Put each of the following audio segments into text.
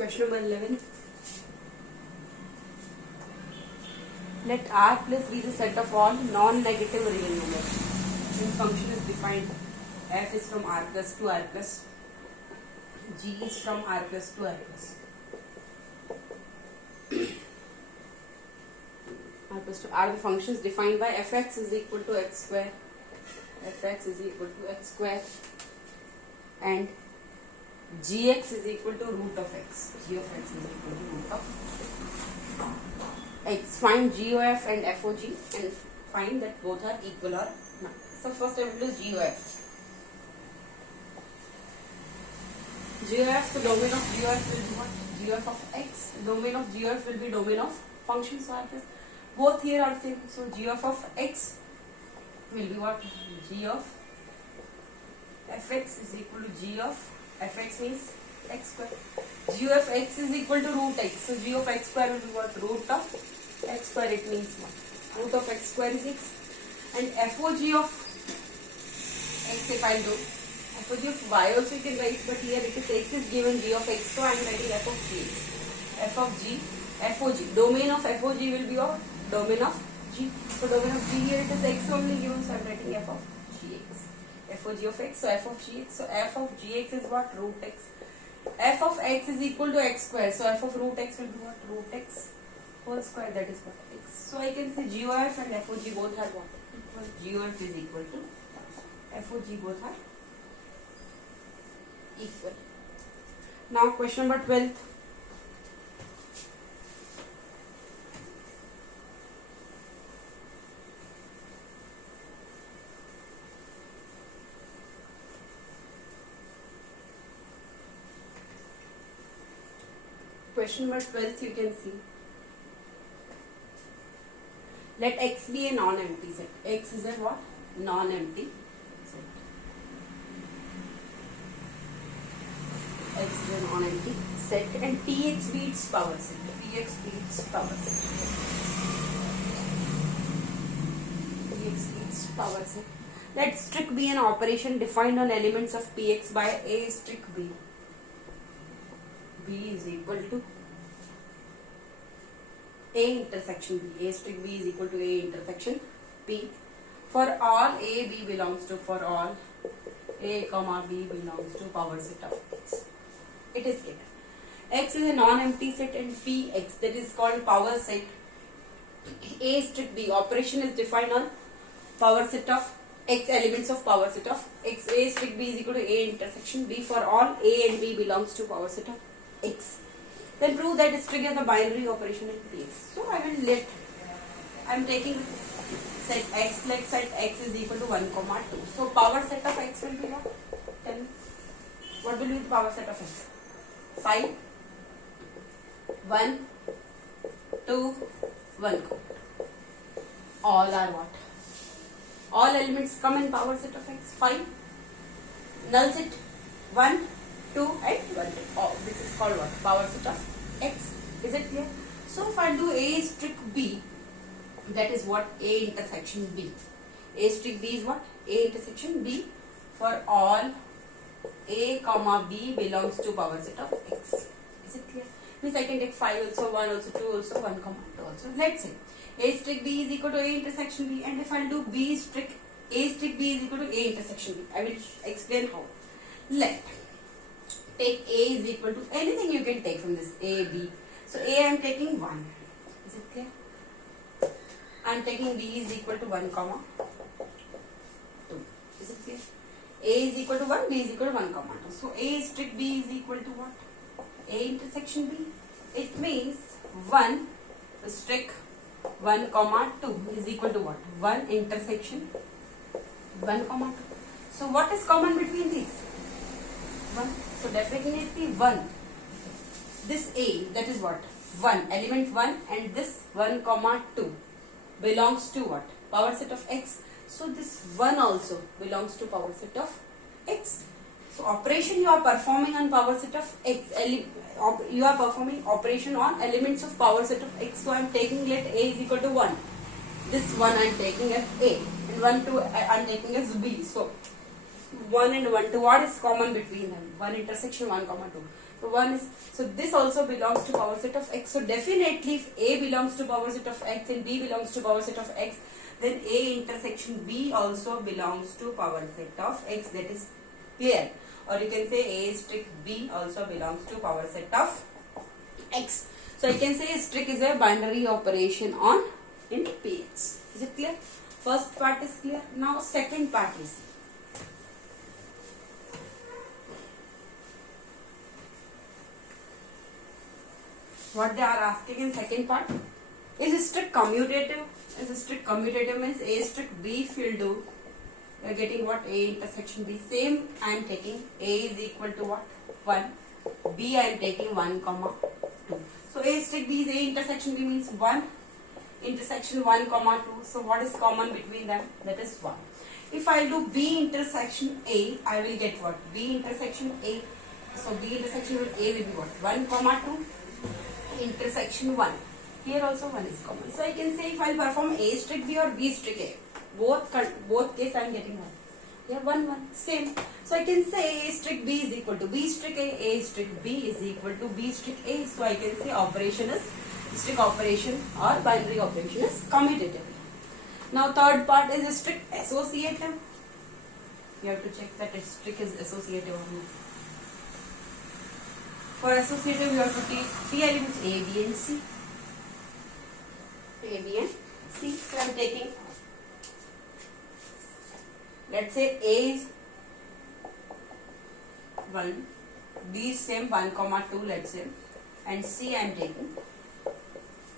Question number 11. Let R plus be the set of all non-negative real numbers. When function is defined, f is from R plus to R plus, g is from R plus to R plus. R plus to R, the function is defined by fx is equal to x square, fx is equal to x square, and gx is equal to root of x. G of x is equal to root of x. Find GOF and FOG and find that both are equal or not. So first I will use GOF. GOF, the domain of GOF will be what? GOF of x. Domain of GOF will be domain of function. So I guess both here are same. So GOF of x will be what? G of fx is equal to G of fx means x square. G of x is equal to root x. So G of x square will be what? Root of x square. It means what? Root of x square is x. And FOG of x, if I do FOG of y also you can write, but here it is x is given G of x, so I am writing f of gx. F of g, FOG. Domain of FOG will be what? Domain of g. So domain of g here it is x only given, so I am writing f of gx. FOG of x, so f of gx. So f of gx is what? Root x. F of x is equal to x square, so f of root x will be what? Root x whole square, that is what? X. So I can say GOF and FOG both are what? Equal. GOF is equal to FOG, both are equal. Now question number 12. Question number 12 you can see. Let x be a non-empty set. X is a what? Non-empty set. X is a non-empty set and Tx be its power set. Tx be its power set. Tx be its power set. Let strict be an operation defined on elements of Px by a strict b. B is equal to A intersection B. A strict B is equal to A intersection P. For all A, B belongs to, for all A, comma B belongs to power set of X. It is given. X is a non-empty set and Px, that is called power set. A strict B, operation is defined on power set of X, elements of power set of X. A strict B is equal to A intersection B. For all A and B belongs to power set of X. Then prove that strict is a binary operation in Px. So I am taking set X, like set X is equal to 1, 2. So power set of X will be what? 10. What will be the power set of X? 5, 1, 2, 1. All are what? All elements come in power set of X. 5. Null set 1, 2 and 1. Oh, this is called what? Power set of X. Is it clear? So if I do A strict B, that is what? A intersection B. A strict B is what? A intersection B for all A, comma B belongs to power set of X. Is it clear? Means I can take 5 also, 1 also, 2 also, 1, 2 also. Let's say A strict B is equal to A intersection B, and if I do B strict, A strict B is equal to A intersection B. I will explain how. Let take A is equal to anything you can take from this A, B. So A I am taking 1. Is it clear? I am taking B is equal to 1, 2. Is it clear? A is equal to 1, B is equal to 1, 2. So A strict B is equal to what? A intersection B. It means 1 strict 1, 2 is equal to what? 1 intersection 1, 2. So what is common between these? 1. So definitely 1. This A, that is what? 1, element 1, and this 1, 2 belongs to what? Power set of X. So this 1 also belongs to power set of X. So operation you are performing on power set of X. You are performing operation on elements of power set of X. So I am taking, let A is equal to 1. This 1 I am taking as A, and 1, 2 I am taking as B. So 1 and 1, 2, what is common between them? 1 intersection 1, 2. So 1 is, so this also belongs to power set of x. So definitely if A belongs to power set of x and B belongs to power set of x, then A intersection B also belongs to power set of x. That is clear. Or you can say A strict B also belongs to power set of x. So I can say strict is a binary operation on in Px. Is it clear? First part is clear. Now second part is, what they are asking in second part is strict commutative. Is strict commutative means A strict B will do. We are getting what? A intersection B. Same I am taking. A is equal to what? 1. B I am taking 1 comma 2. So A strict B is A intersection B means 1 intersection 1 comma 2. So what is common between them? That is 1. If I do B intersection A, I will get what? B intersection A. So B intersection A will be what? 1 comma 2 intersection 1. Here also 1 is common. So I can say if I perform A strict B or B strict A, both case I am getting 1. Yeah, 1 1 same. So I can say A strict B is equal to B strict A strict B is equal to B strict A. So I can say operation is strict operation or binary operation is commutative. Now third part is strict associative. You have to check that strict is associative or not. For associative, you have to take 3 elements A, B and C. A, B and C. So I am taking, let's say A is 1, B is same 1 comma 2 let's say, and C I am taking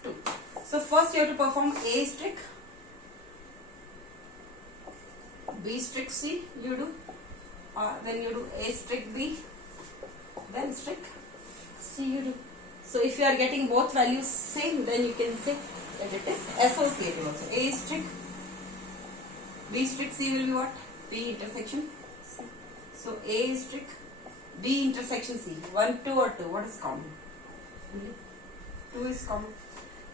2. So first you have to perform A strict, B strict C you do, then you do A strict B, then strict C you do. So if you are getting both values same, then you can say that it is associative also. A strict, B strict C will be what? B intersection C. So A strict, B intersection C. 1, 2 or 2, what is common? 2 is common.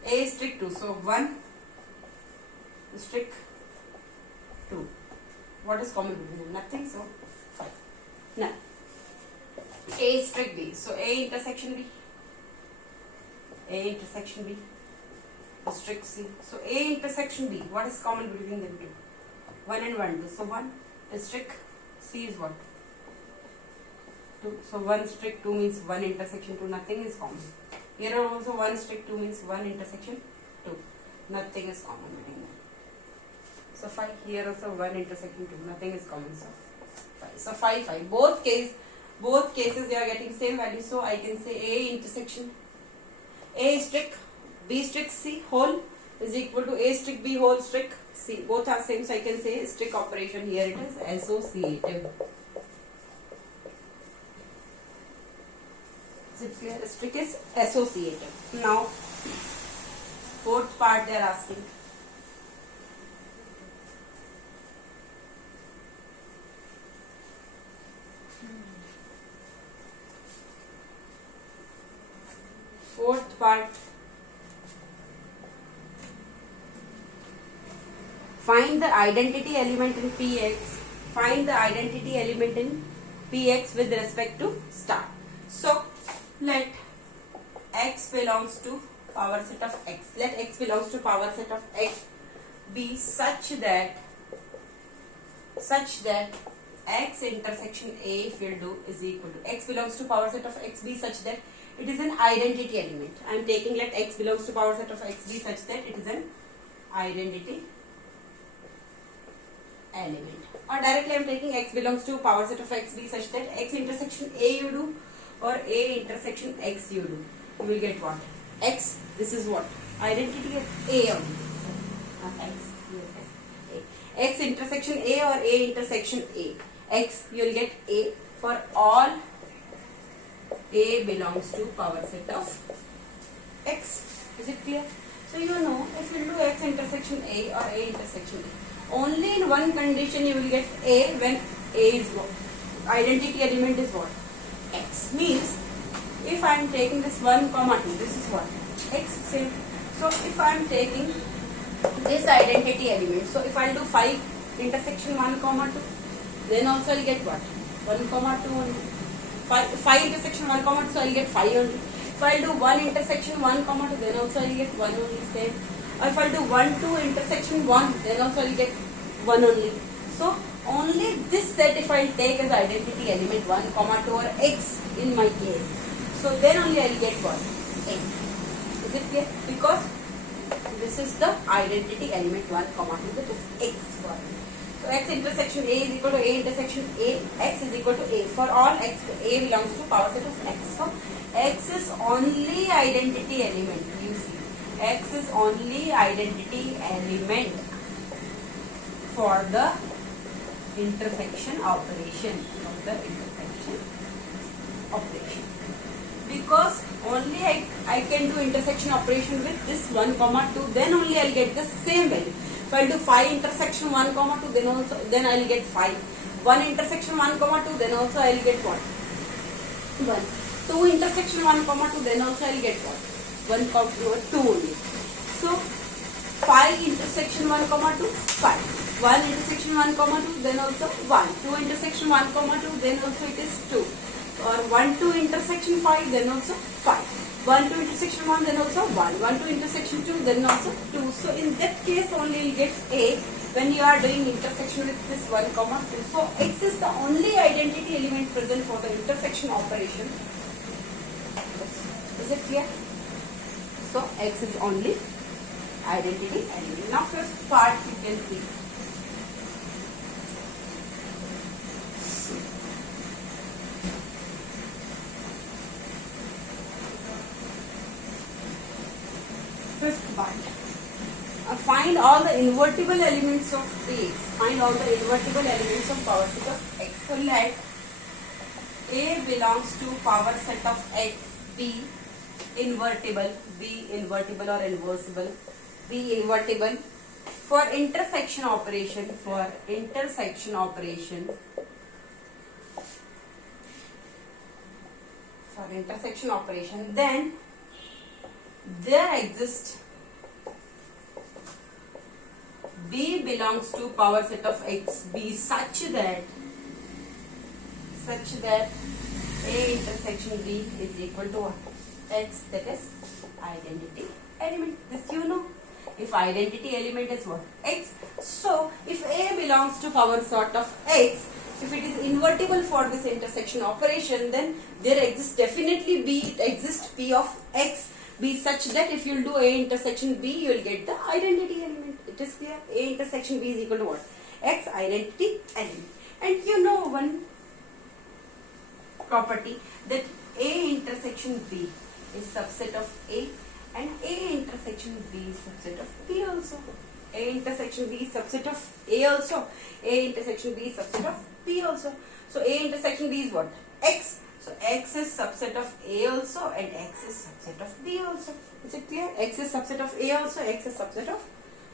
A strict 2, so 1 strict 2. What is common between them? Nothing, so 5. None. A strict B, so A intersection B. A intersection B. Strict C. So A intersection B, what is common between them two? 1 and 1, 2. So 1 strict C is what? 2. So 1 strict 2 means 1 intersection 2, nothing is common. Here also 1 strict 2 means 1 intersection 2, nothing is common between them. So 5, here also 1 intersection 2, nothing is common. So 5. So 5, 5. Both cases you are getting same value. So I can say A intersection A strict B strict C whole is equal to A strict B whole strict C. Both are same, so I can say strict operation. Here it is associative. Is it clear? Strict is associative. Now fourth part they are asking. Fourth part, find the identity element in Px. Find the identity element in Px with respect to star. So let x belongs to power set of x. Let x belongs to power set of x be such that x intersection A if you do is equal to x belongs to power set of x be such that it is an identity element. I am taking let x belongs to power set of x be such that it is an identity element. Or directly I am taking x belongs to power set of x be such that x intersection A you do or A intersection x you do. You will get what? X, this is what? Identity of A only. Not x. A. X intersection A or A intersection A. X you will get A for all A belongs to power set of x. Is it clear? So you know if you do x intersection A or A intersection A, only in one condition you will get A when A is what? Identity element is what? X. Means if I am taking this 1 comma 2, this is what? X same. So if I am taking this identity element, so if I do 5 intersection 1 comma 2, then also I will get what? 1 comma 2 only. 5 intersection 1 comma 2, so I'll get 5 only. If I'll do 1 intersection 1 comma 2, then also I'll get 1 only, same. Or if I'll do 1 2 intersection 1, then also I'll get 1 only. So only this set if I'll take as identity element 1 comma 2 or x in my case, so then only I'll get what? 8. Is it clear? Because this is the identity element 1 comma 2, that is x for it. So x intersection a is equal to a intersection a, x is equal to a. For all x, a belongs to power set of x. So x is only identity element. You see, x is only identity element for the intersection operation. Because only I can do intersection operation with this 1 comma 2, then only I'll get the same value. If I'll do 5 intersection 1 comma 2, then I'll get 5. 1 intersection 1 comma 2, then also I'll get what? 1. 2 intersection 1 comma 2, then also I'll get what? 1 comma 2 only. So 5 intersection 1 comma 2, 5. 1 intersection 1 comma 2, then also 1. 2 intersection 1 comma 2, then also it is 2. Or 1 2 intersection 5, then also 5. 1 2 intersection 1, then also 1. 1 2 intersection 2, then also 2. So in that case only you get A when you are doing intersection with this 1 comma 2. So x is the only identity element present for the intersection operation. Is it clear? So x is only identity element. Now fifth part you can see. Fifth part. Find all the invertible elements of X. Find all the invertible elements of power set of X. So let A belongs to power set of X, B invertible or inversible, B invertible for intersection operation. Then there exists B belongs to power set of X, B such that A intersection B is equal to what? X, that is identity element. This you know. If identity element is what? X. So if A belongs to power set of X, if it is invertible for this intersection operation, then there exists definitely B, it exists P of X, B such that if you do A intersection B, you will get the identity element. It is clear? A intersection B is equal to what? X identity element. And you know one property, that A intersection B is subset of A and A intersection B is subset of B also. A intersection B is subset of A also. A intersection B is subset of B also. So A intersection B is what? X. So X is subset of A also and X is subset of B also. Is it clear? X is subset of A also, X is subset of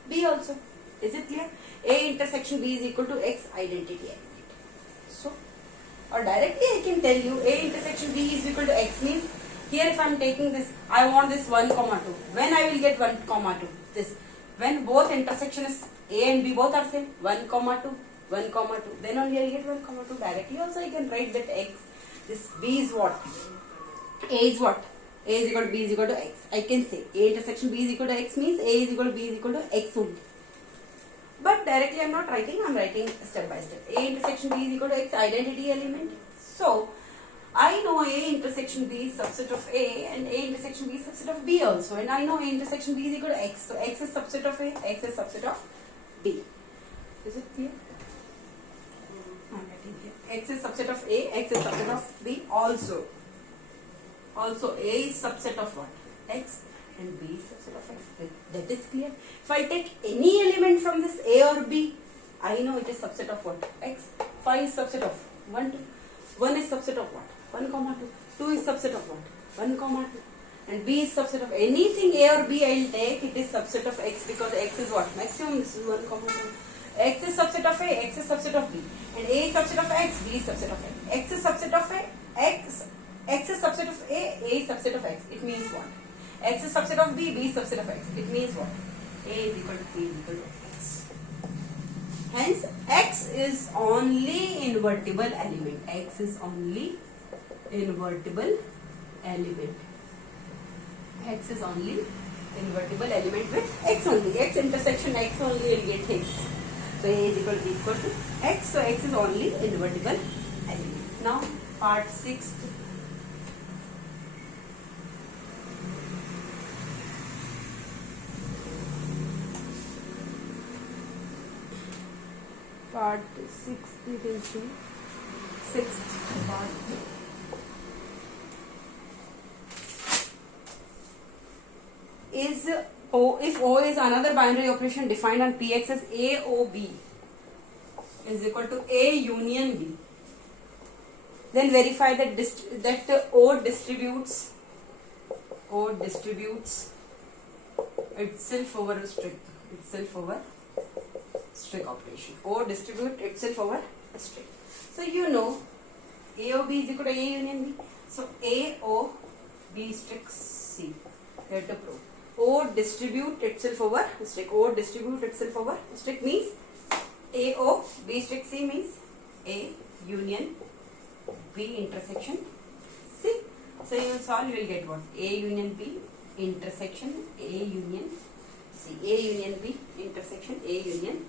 B also. Is it clear? A intersection B is equal to X identity element. So, or directly I can tell you A intersection B is equal to X means here if I am taking this, I want this 1 comma 2. When I will get 1 comma 2? This. When both intersection is A and B both are same, 1 comma 2, 1 comma 2. Then only I get 1 comma 2 directly. Also I can write that X. This B is what? A is what? A is equal to B is equal to X. I can say A intersection B is equal to X means A is equal to B is equal to X only. But directly I am not writing, I am writing step by step. A intersection B is equal to X identity element. So, I know A intersection B is subset of A and A intersection B is subset of B also. And I know A intersection B is equal to X. So, X is subset of A, X is subset of B. Is it clear? X is subset of A, X is subset of B also. Also A is subset of what? X and B is subset of X. That is clear. If I take any element from this A or B, I know it is subset of what? X. 5 is subset of 1, 2. 1 is subset of what? 1 comma 2. 2 is subset of what? 1 comma 2. And B is subset of anything A or B I will take, it is subset of X because X is what? Maximum, this is 1 comma 2. X is subset of A, X is subset of B. And A is subset of X, B is subset of A. X is subset of A, X is subset of A is subset of X. It means what? X is subset of B, B is subset of X. It means what? A is equal to B is equal to X. Hence, X is only invertible element. X is only invertible element. X is only invertible element with X only. X intersection X only will get X. So A is equal to X. So X is only invertible element. Now part 6. Part 6, you can see. Sixth part. Is O, if O is another binary operation defined on Px as A O B is equal to A union B, then verify that O distributes itself over a string. String operation. O distribute itself over a string. So you know A O B is equal to A union B. So A O B strict C. You have to prove. O distribute itself over strict. O distribute itself over strict means A O B strict C means A union B intersection C. So you will solve, you will get what? A union B intersection A union C. A union B intersection A union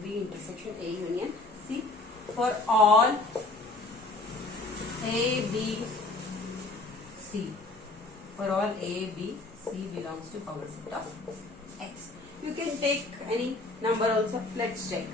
B intersection A union C for all A B C. For all A B C belongs to power set of X. You can take any number also. Let's check.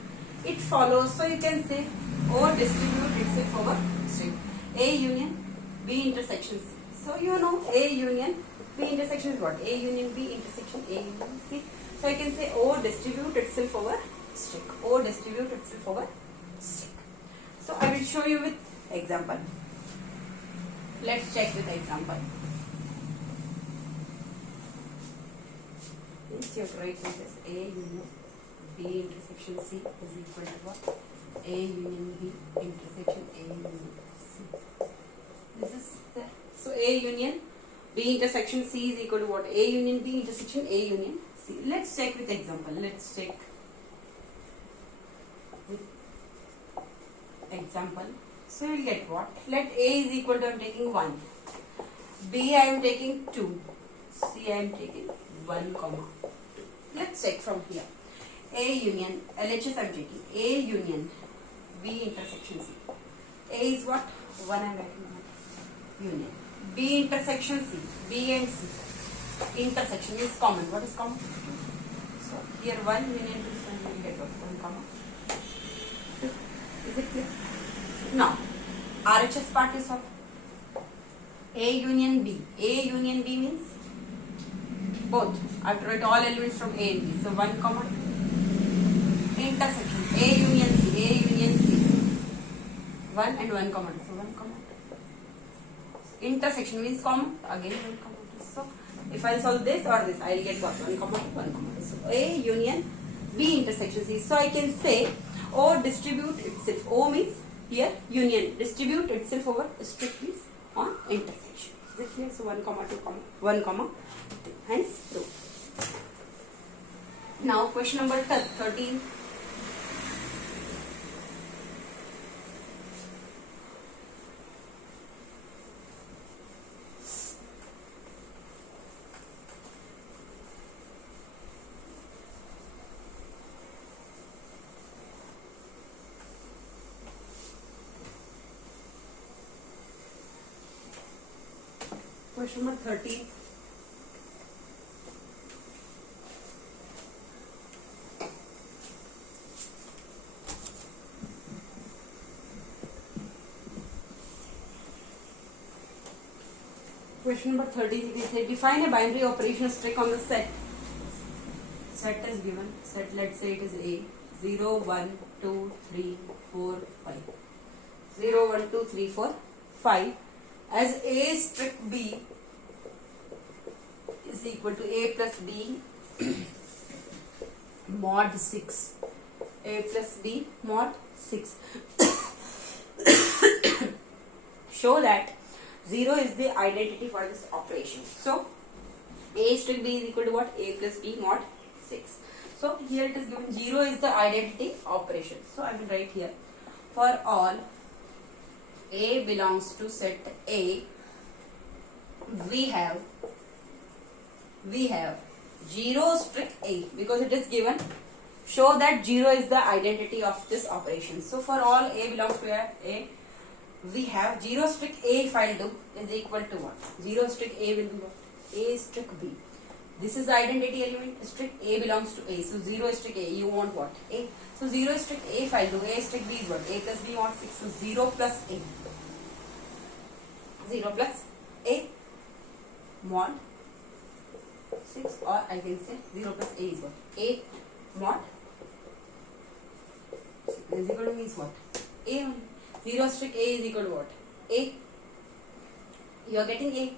It follows. So you can say O distribute itself over string. A union B intersection C. So you know A union B intersection is what? A union B intersection A union C. So I can say O distribute itself over string. O distribute itself over string. So I will show you with example. Let's check with example. You write this A union B intersection C is equal to what? A union B intersection A union C. This is there. So A union B intersection C is equal to what? A union B intersection A union C. Let's check with example. Let's check with example. So we will get what? Let A is equal to, I am taking 1. B I am taking 2. C I am taking 1, 2. Let's check from here. A union, LHS I am taking. A union B intersection C. A is what? 1 I am writing union. B intersection C. B and C. Intersection is common. What is common? So here 1 union 2, so we will get what? 1, 2. Is it clear? Now RHS part is what? A union B. A union B means both. I have to write all elements from A and B. So 1, intersection A union C. A union C. 1 and 1, 2. So 1, 2. Intersection means common. Again 1, 2. So if I solve this or this, I will get what? 1, 1. So A union B intersection C. So I can say O distribute itself. O means here union distribute itself over strictly on intersection. Is it clear? So 1, 2, 1, 2. Hence true. Now question number 13. Question number 13. Question number 13, we say define a binary operation strict on the set. Set is given. Set, let's say it is A. 0, 1, 2, 3, 4, 5. 0, 1, 2, 3, 4, 5. As A strict B is equal to A plus B mod 6. A plus B mod 6. Show that 0 is the identity for this operation. So A strict B is equal to what? A plus B mod 6. So here it is given 0 is the identity operation. So I will write here for all A belongs to set A, we have 0 strict A, because it is given. Show that 0 is the identity of this operation. So for all A belongs to A, we have 0 strict A, if I do, is equal to what? 0 strict A will be what? A strict B. This is the identity element. Strict A belongs to A. So 0 strict A, you want what? A. So 0 strict A, if I do, A strict B is what? A plus B want 6. So 0 plus A. 0 plus A mod 6, or I can say 0 plus A is what? A mod is equal to means what? A only. 0 strict A is equal to what? A. You are getting A.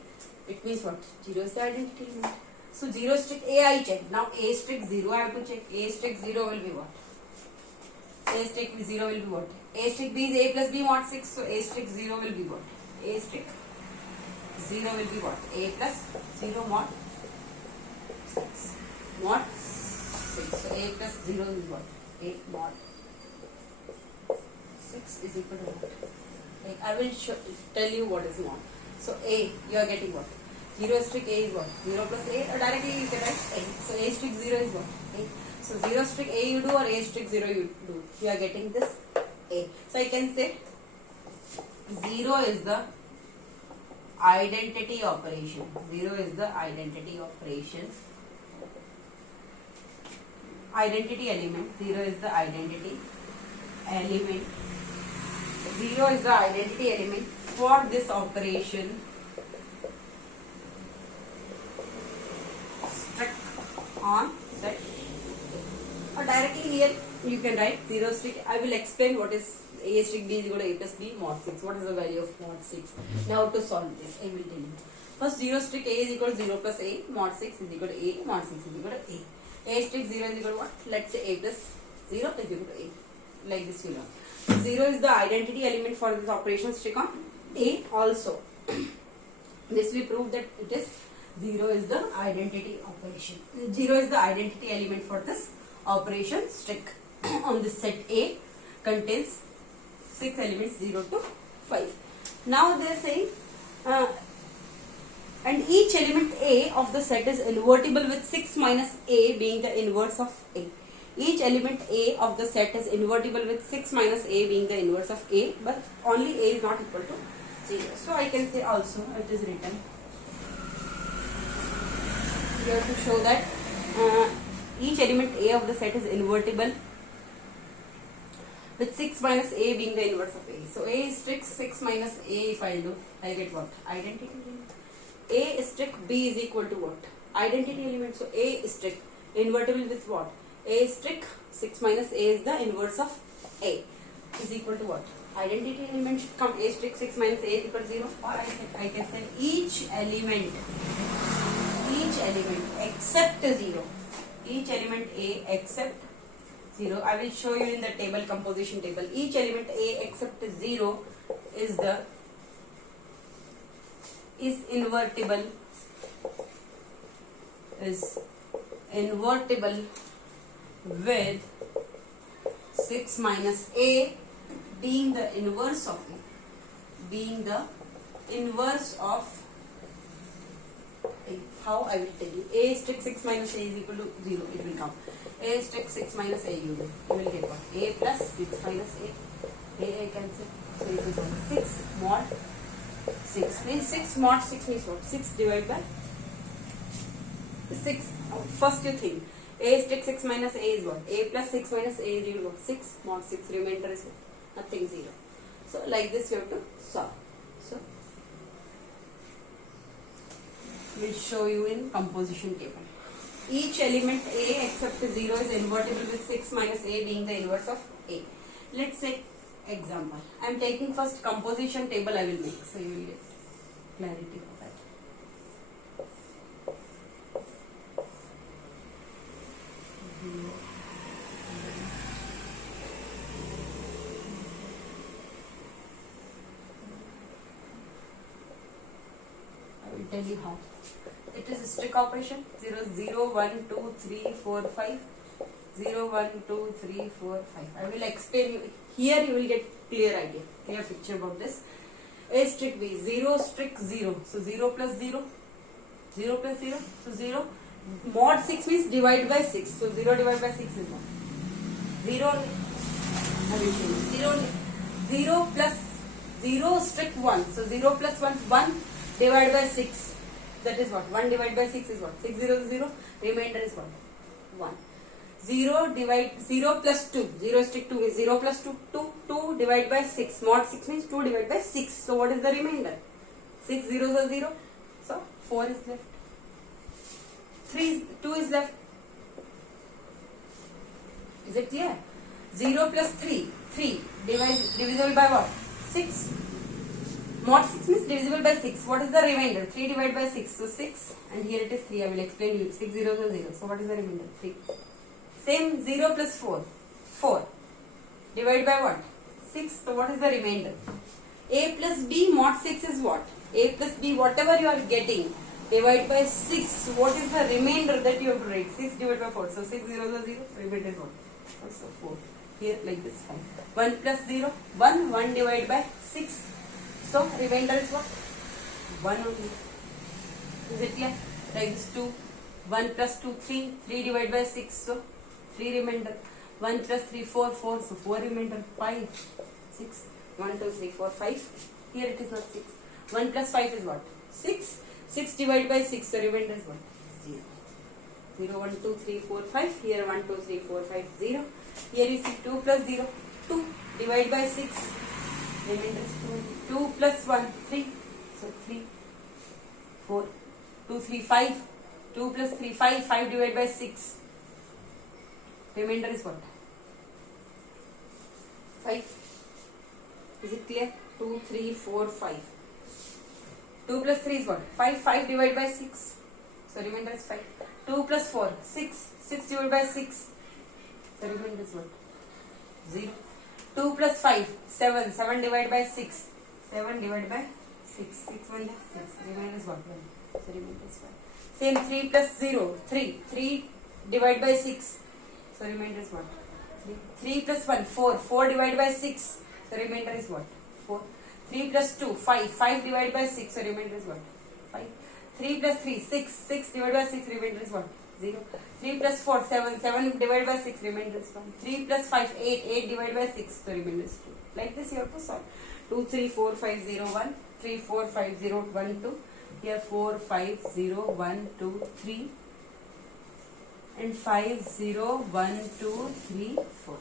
It means what? 0 is the identity element. So 0 strict A I check. Now A strict 0 I have to check. A strict 0 will be what? A strict 0 will be what? A strict B is A plus B mod 6. So A strict 0 will be what? A strict 0 will be what? A plus 0 mod 6. Mod 6. So A plus 0 is what? A mod 6 is equal to what? Like I will tell you what is mod. So A, you are getting what? 0 strict A is what? 0 plus A, or directly you can write A. So A strict 0 is what? A. So 0 strict A you do, or A strict 0 you do. You are getting this A. So I can say 0 is the identity operation. 0 is the identity operation. Identity element. 0 is the identity element. 0 is the identity element for this operation strict on set A. Or directly here you can write 0 strict. I will explain what is A strict B is equal to A plus B mod 6. What is the value of mod 6? Now to solve this, I will tell you. First 0 strict A is equal to 0 plus A, mod 6 is equal to A, mod 6 is equal to A. A strict 0 is equal to what? Let's say A plus 0 is equal to A. Like this you learn. 0 is the identity element for this operation strict on A also. This we prove that it is 0 is the identity operation. 0 is the identity element for this operation strict on this set A contains 6 elements 0 to 5. Now they are saying and each element A of the set is invertible with 6 minus A being the inverse of A. Each element A of the set is invertible with 6 minus A being the inverse of A, but only A is not equal to 0. So I can say also it is written here to show that each element A of the set is invertible with 6 minus A being the inverse of A. So A is strict 6 minus A, if I do, I get what? Identity element. A is strict B is equal to what? Identity element. So A is strict invertible with what? A is strict 6 minus A is the inverse of A is equal to what? Identity element should come A strict 6 minus A is equal to 0, or I can say each element except 0. Each element A except 0. I will show you in the table, composition table. Each element A except 0 is invertible with 6 minus A being the inverse of A. Being the inverse of A. How I will tell you. A strict 6 minus A is equal to 0. It will come. A strict 6 minus A you will get what? A plus 6 minus A. A cancel. So it is what? 6 mod 6 means 6 mod 6 means what? 6 divided by 6. First you think A strict 6 minus A is what? A plus 6 minus A is equal to what? 6 mod 6. Remainder is what? Nothing, 0. So like this you have to solve. So we'll show you in composition table. Each element A except 0 is invertible with 6 minus A being the inverse of A. Let's say example. I am taking first composition table I will make. So you will get clarity for that. I will tell you how. It is a strict operation. 0, 0, 1, 2, 3, 4, 5. 0, 1, 2, 3, 4, 5. I will explain you. Here you will get clear idea, clear picture about this. A strict B, 0 strict 0. So 0 plus 0, 0 plus 0, so 0. Mod 6 means divide by 6. So 0 divided by 6 is what? 0, 0 plus 0 strict 1. So 0 plus 1, 1 divided by 6. That is what? 1 divided by 6 is what? 6 0 is 0. Remainder is what? 1. 0 plus 2. 0 strict 2 is 0 plus 2. 2 divided by 6. Mod 6 means 2 divided by 6. So what is the remainder? 6 zeros are 0. So 4 is left. 2 is left. Is it clear? 0 plus 3. 3 divisible by what? 6. Mod 6 means divisible by 6. What is the remainder? 3 divided by 6. So 6. And here it is 3. I will explain you. 6 zeros are 0. So what is the remainder? 3. Same 0 plus 4. 4. Divided by what? 6. So what is the remainder? A plus B mod 6 is what? A plus B, whatever you are getting, divide by 6. What is the remainder that you have to write? 6 divided by 4. So 6 zeros are 0. Remainder is what? So 4. Here like this. 1 plus 0. 1. 1 divided by 6. So remainder is what? 1 only. Is it clear? Like this 2. 1 plus 2, 3. 3 divided by 6. So 3 remainder. 1 plus 3, 4. 4. So 4 remainder. 5. 6. 1, 2, 3, 4, 5. Here it is not 6. 1 plus 5 is what? 6. 6 divided by 6. So remainder is what? 0. 0, 1, 2, 3, 4, 5. Here 1, 2, 3, 4, 5, 0. Here you see 2 plus 0. 2 divided by 6. Remainder is 2. 2 plus 1, 3. So 3, 4, 2, 3, 5. 2 plus 3, 5. 5 divided by 6. Remainder is what? 5. Is it clear? 2, 3, 4, 5. 2 plus 3 is what? 5. 5 divided by 6. So remainder is 5. 2 plus 4, 6. 6 divided by 6. So remainder is what? 0. 2 plus 5, 7. 7 divided by 6. 7 divided by 6. 6 1 is 6. Remainder is what? 1. So remainder is 1. Same 3 plus 0, 3. 3 divided by 6. So remainder is what? 3. 3 plus 1, 4. 4 divided by 6. So remainder is what? 4. 3 plus 2, 5. 5 divided by 6. So remainder is what? 5. 3 plus 3, 6. 6 divided by 6. Remainder is what? 0. 3 plus 4, 7. 7 divided by 6. Remainder is 1. 3 plus 5, 8. 8 divided by 6. So remainder is 2. Like this you have to solve. 2, 3, 4, 5, 0, 1. 3, 4, 5, 0, 1, 2. Here 4, 5, 0, 1, 2, 3. And 5, 0, 1, 2, 3, 4.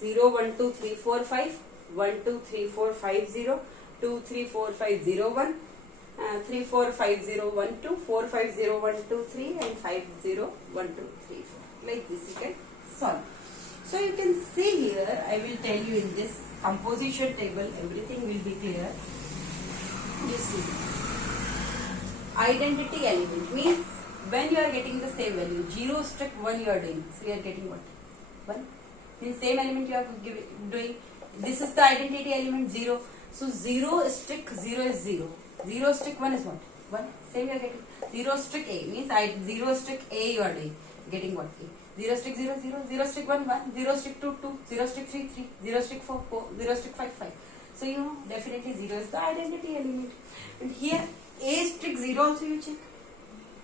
0, 1, 2, 3, 4, 5. 1, 2, 3, 4, 5, 0. 2, 3, 4, 5, 0, 1. 3, 4, 5, 0, 1, 2. 4, 5, 0, 1, 2, 3. And 5, 0, 1, 2, 3, 4. Like this you can solve. So you can see here, I will tell you in this composition table, everything will be clear. You see. Identity element means when you are getting the same value, 0 strict 1 you are doing. So you are getting what? 1. Means same element you are doing. This is the identity element 0. So 0 strict 0 is 0. 0 strict 1 is what? 1. Same you are getting. 0 strict A means 0 strict A you are doing. Getting what? A. 0 strict 0 0. 0 strict 1 1. 0 strict 2 2. 0 strict 3 3. 0 strict 4 4. 0 strict 5 5. So you know definitely 0 is the identity element. And here A strict 0 also you check.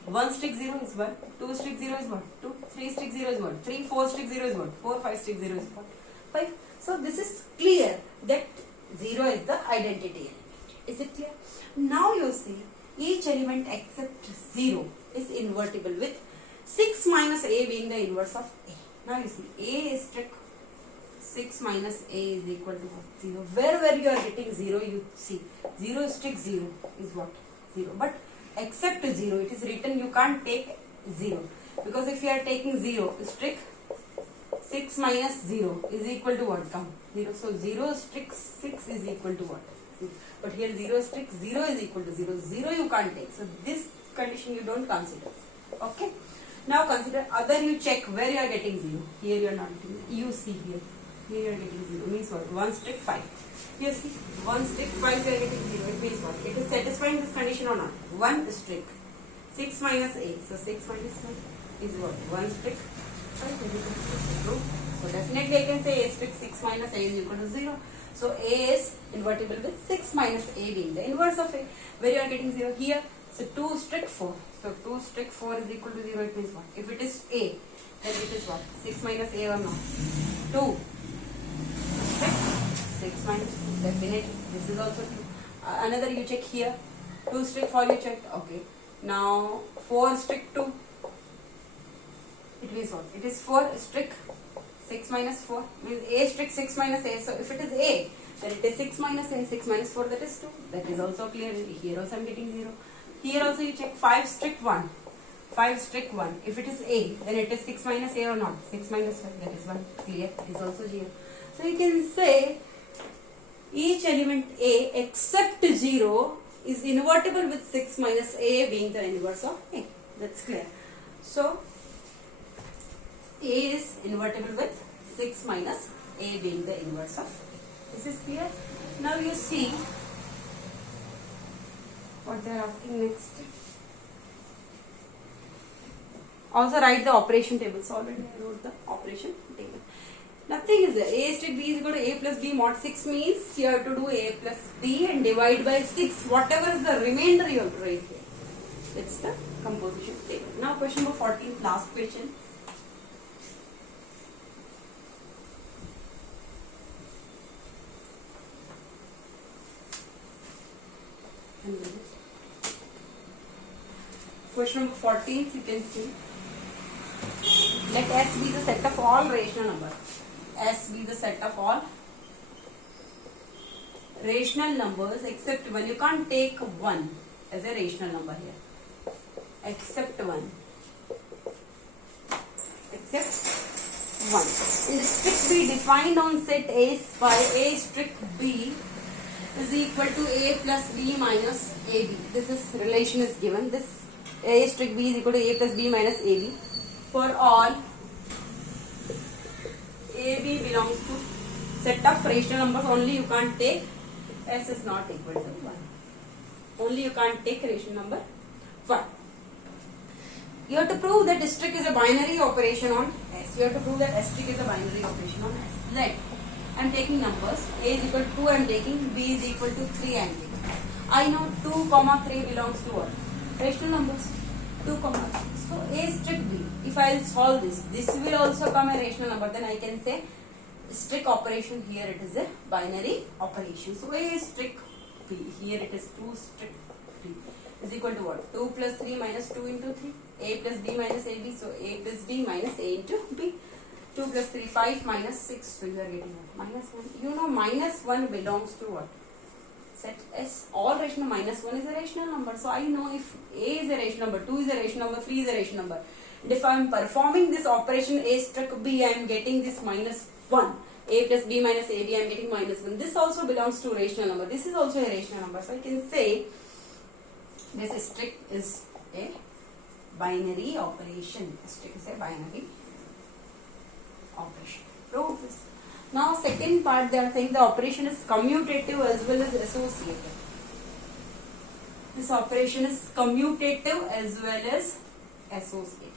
1 strict 0 is 1. 2 strict 0 is 1. 2. 3 strict 0 is 1. 3 4 strict 0 is 1. 4 5 strict 0 is 1. 5. So this is clear that 0 is the identity element. Is it clear? Now you see each element except 0 is invertible with 6 minus A being the inverse of A. Now you see A is strict 6 minus A is equal to what? 0. Wherever you are getting 0 you see 0 strict 0 is what? 0. But except 0 it is written you can't take 0. Because if you are taking 0 strict 6 minus 0 is equal to what? Come 0. So 0 strict 6 is equal to what? 0. But here 0 strict 0 is equal to 0. 0 you can't take. So this condition you don't consider. Okay. Now consider other you check where you are getting 0. Here you are not getting 0. You see here. Here you are getting 0. Means what? 1 strict 5. Here see 1 strict 5 you are getting 0. It means what? It is satisfying this condition or not? 1 strict 6 minus A. So 6 minus 1 is what? 1 strict 5 is equal to 0. So definitely I can say A strict 6 minus A is equal to 0. So A is invertible with 6 minus A being the inverse of A. Where you are getting 0 here. So 2 strict 4. So 2 strict 4 is equal to 0. It means what? If it is A, then it is what? 6 minus A or not? 2 strict 6 minus 2. Definitely. This is also true. Another you check here. 2 strict 4 you checked. Okay. Now 4 strict 2. It means what? It is 4 strict 6 minus 4 means A strict 6 minus A. So if it is A, then it is 6 minus A. 6 minus 4, that is 2. That is also clear. Here also I am getting 0. Here also you check 5 strict 1. 5 strict 1. If it is A, then it is 6 minus A or not? 6 minus 5, that is 1. Clear. It is also 0. So you can say each element A except 0 is invertible with 6 minus A being the inverse of A. That's clear. So A is invertible with 6 minus A being the inverse of A. This is clear. Now you see what they are asking next. Also write the operation table. So already I wrote the operation table. Nothing is there. A strict B is equal to A plus B mod 6 means you have to do A plus B and divide by 6. Whatever is the remainder you have to write here. That's the composition table. Now question number 14, last question. Question number 14, you can see. Let S be the set of all rational numbers. S be the set of all rational numbers except 1. You can't take 1 as a rational number here. Except 1. Except 1. And strict B defined on set A by A strict B is equal to A plus B minus AB. This is relation is given. This A strict B is equal to A plus B minus AB. For all AB belongs to set of rational numbers, only you can't take S is not equal to 1. Only you can't take rational number 1. You have to prove that strict is a binary operation on S. You have to prove that S strict is a binary operation on S. Let I am taking numbers. A is equal to 2 I am taking, B is equal to 3 I am taking. I know 2 comma 3 belongs to what? Rational numbers. 2 comma 3. So A strict B. If I will solve this will also come a rational number. Then I can say strict operation, here it is a binary operation. So A strict B, here it is 2 strict B is equal to what? 2 plus 3 minus 2 into 3. A plus B minus AB. So A plus B minus A into B. 2 plus 3, 5 minus 6. So you are getting what? Minus 1. You know minus 1 belongs to what? Set S. All rational minus 1 is a rational number. So I know if A is a rational number, 2 is a rational number, 3 is a rational number. And if I am performing this operation A strict B, I am getting this minus 1. A plus B minus AB, I am getting minus 1. This also belongs to rational number. This is also a rational number. So I can say this strict is a binary operation. Strict is a binary operation. Prove this. Now second part, they are saying the operation is commutative as well as associative. This operation is commutative as well as associative.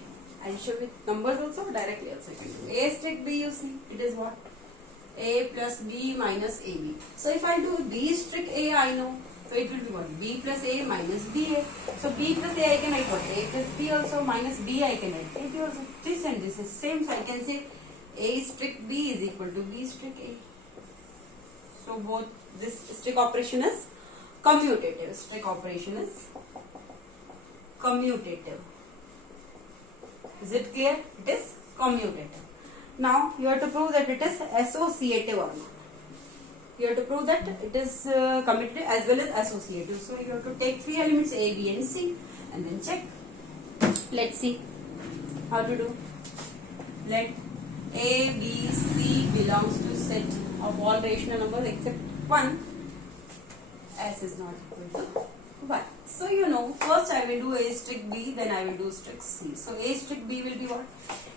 I will show with numbers also, directly also you can do. A strict B, you see, it is what? A plus B minus AB. So if I do B strict A, I know. So it will be what? B plus A minus BA. So B plus A I can write what? A plus B also minus B I can write. AB also. This and this is same. So I can say A strict B is equal to B strict A. So both this strict operation is commutative. Strict operation is commutative. Is it clear? It is commutative. Now you have to prove that it is associative or not. You have to prove that it is commutative as well as associative. So you have to take 3 elements A, B and C and then check. Let's see how to do. Let A, B, C belongs to set of all rational numbers except 1. S is not equal to 1. So you know, first I will do A strict B, then I will do strict C. So A strict B will be what?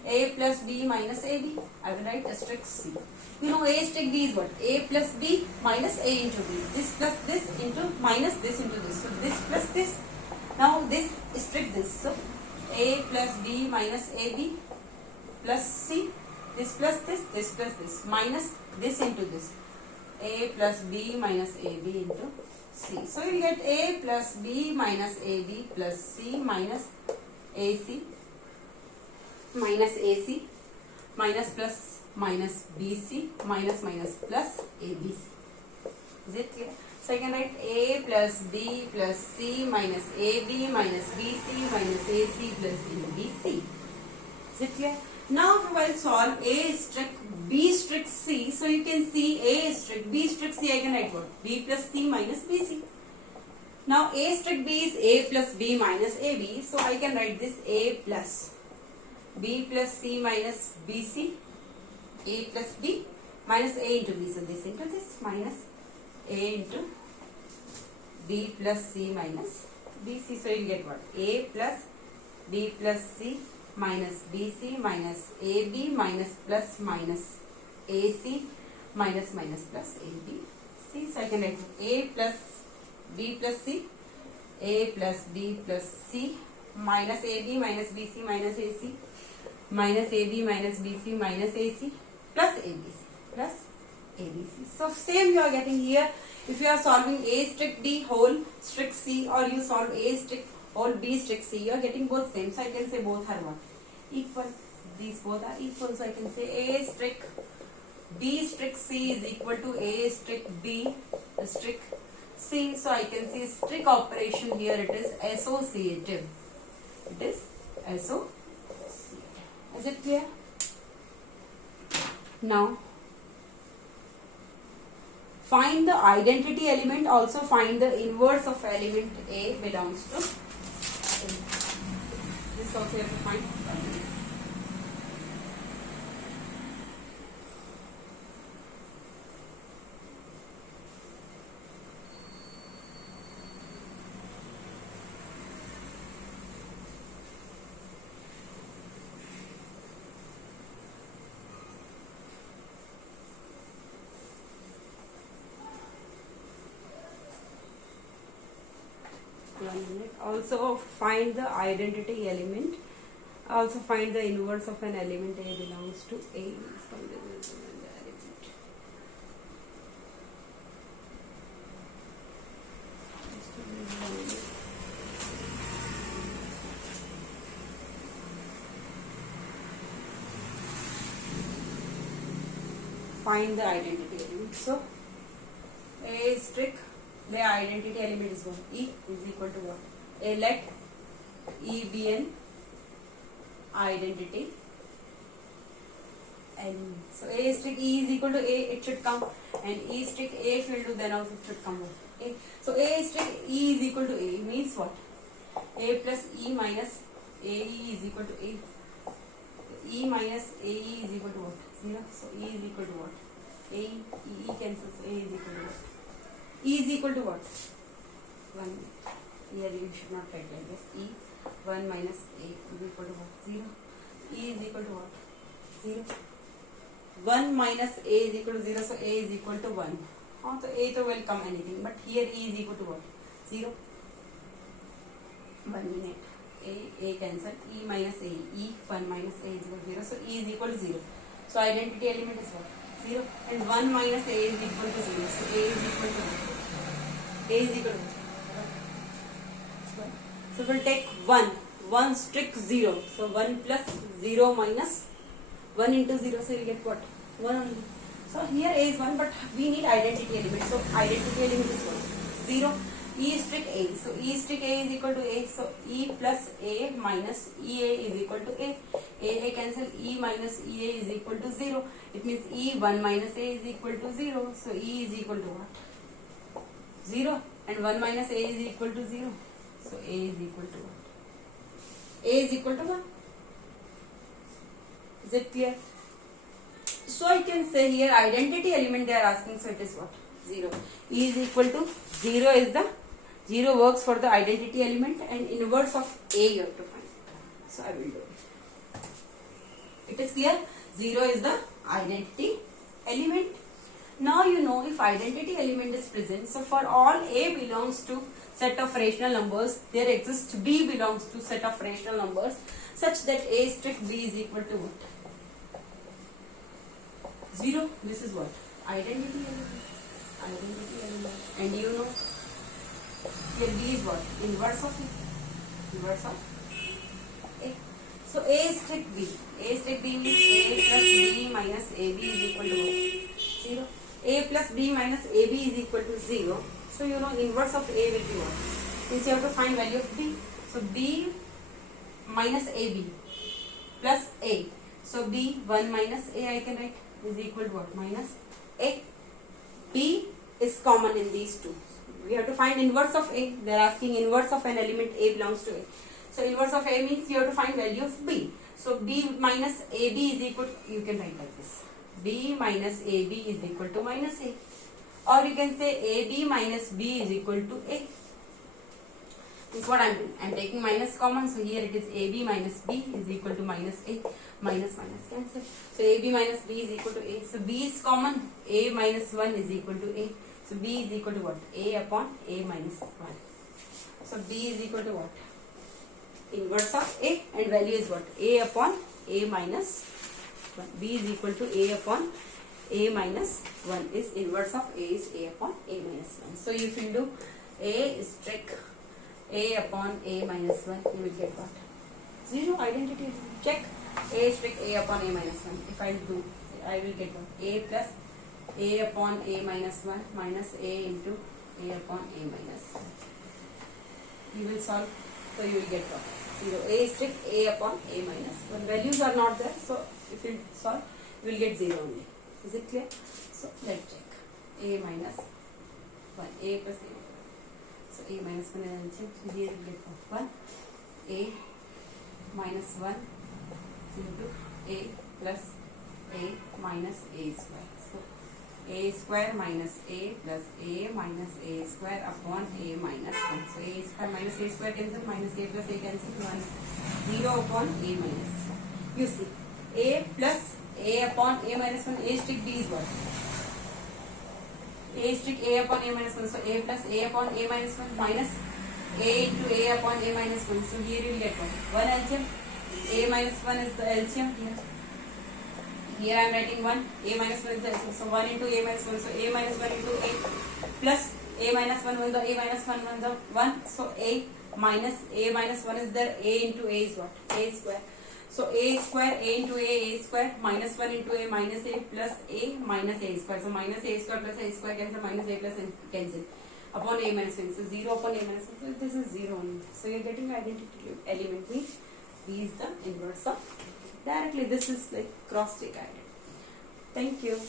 A plus B minus AB. I will write a strict C. You know A strict B is what? A plus B minus A into B. This plus this into minus this into this. So this plus this. Now this strict this. So A plus B minus AB plus C. This plus this plus this minus this into this. A plus B minus AB into C. So you'll get A plus B minus AB plus C minus AC minus AC minus plus minus BC minus minus plus ABC. Is it clear? So I can write A plus B plus C minus AB minus BC minus AC plus ABC. Is it clear? Now if I will solve A strict B strict C, so you can see A strict B strict C, I can write what? B plus C minus BC. Now A strict B is A plus B minus AB, so I can write this A plus B plus C minus BC, A plus B minus A into B, so this into this minus A into B plus C minus BC, so you get what? A plus B plus C minus BC minus AB minus plus minus AC minus minus plus ABC. So I can write A plus B plus C, A plus B plus C minus AB minus BC minus AC minus AB minus BC minus AC plus ABC. So same you are getting here. If you are solving A strict B whole strict C, or you solve A strict whole B strict C, you are getting both same. So I can say both are what? Equal. These both are equal. So I can say A strict B strict C is equal to A strict B strict C. So I can see strict operation here, it is associative. It is associative. Is it clear? Now find the identity element, also find the inverse of element A belongs to A. This also you have to find. Also find the identity element. Also find the inverse of an element A belongs to A. Find the identity element. So A strict, the identity element is what? E is equal to what? A, let E be an identity element. So A strict E is equal to A, it should come, and E strict A if you will do, then also it should come what? A. So A strict E is equal to A means what? A plus E minus AE is equal to A. E minus AE is equal to what? 0. So E is equal to what? A, E cancels, so A is equal to what? E is equal to what? 1. Here you should not write like this. E 1 minus A is equal to what? 0. E is equal to what? 0. 1 minus A is equal to 0, so A is equal to 1. So A to will come anything, but here E is equal to what? 0. 1 minute. A cancel. E minus A. E 1 minus A is equal to 0, so E is equal to 0. So identity element is what? 0. And 1 minus A is equal to 0. So A is equal to what? A is equal to what? So we will take 1. 1 strict 0. So 1 plus 0 minus 1 into 0. So you will get what? 1 only. So here A is 1, but we need identity element. So identity element is what? 0. E strict A. So E strict A is equal to A. So E plus A minus EA is equal to A. A cancel. E minus EA is equal to 0. It means E 1 minus A is equal to 0. So E is equal to what? 0. And 1 minus A is equal to 0. So A is equal to what? A is equal to 1. Is it clear? So I can say here identity element they are asking, so it is what? 0. E is equal to 0 is the 0 works for the identity element, and inverse of A you have to find. So I will do it. It is clear? 0 is the identity element. Now you know if identity element is present, so for all A belongs to set of rational numbers, there exists B belongs to set of rational numbers such that A strict B is equal to what? 0. This is what? Identity element. identity element. And you know, here B is what? Inverse of A. Inverse of A. So A strict B. A strict B means A plus B minus AB is equal to 0. A plus B minus AB is equal to 0. So you know inverse of A will be what? Means you have to find value of B. So B minus AB plus A. So B 1 minus A I can write is equal to what? Minus A. B is common in these two. We have to find inverse of A. They are asking inverse of an element A belongs to A. So inverse of A means you have to find value of B. So B minus AB is equal to, you can write like this. B minus AB is equal to minus A. Or you can say AB minus B is equal to A. This is what I am doing. I am taking minus common. So here it is AB minus B is equal to minus A. Minus minus cancel. So AB minus B is equal to A. So B is common. A minus 1 is equal to A. So B is equal to what? A upon A minus 1. So B is equal to what? Inverse of A, and value is what? A upon A minus 1. B is equal to A upon A minus 1 is inverse of A is A upon A minus 1. So if you do A strict A upon A minus 1, you will get what? 0 identity. Check A strict A upon A minus 1. If I do, I will get what? A plus A upon A minus 1 minus A into A upon A minus 1. You will solve, so you will get what? 0. A strict A upon A minus 1. Values are not there, so if you solve, you will get 0 only. Is it clear? So let's check. A minus 1. A plus A. So A minus 1 is LCM. So here you get 1. A minus 1 into A plus A minus A square. So A square minus A plus A minus A square upon A minus 1. So A square minus A square cancel, minus A plus A cancel, 1. 0 upon A minus 1. You see, A plus A upon A minus 1, A strict B is what? A strict A upon A minus 1. So A plus A upon A minus 1 minus A into A upon A minus 1. So here you will get what? 1 LCM. A minus 1 is the LCM here. Here I am writing 1. A minus 1 is the LCM. So 1 into A minus 1. So A minus 1 into A plus A minus 1 was the A minus 1 was the 1. So A minus 1 is there. A into A is what? A square. So A square, A into A square, minus 1 into A minus A plus A minus A square. So minus A square plus A square cancel, minus A plus A cancel. Upon A minus 1. So 0 upon A minus 1. So this is 0 only. So you are getting identity element means B is the inverse of. Directly this is like cross check identity. Thank you.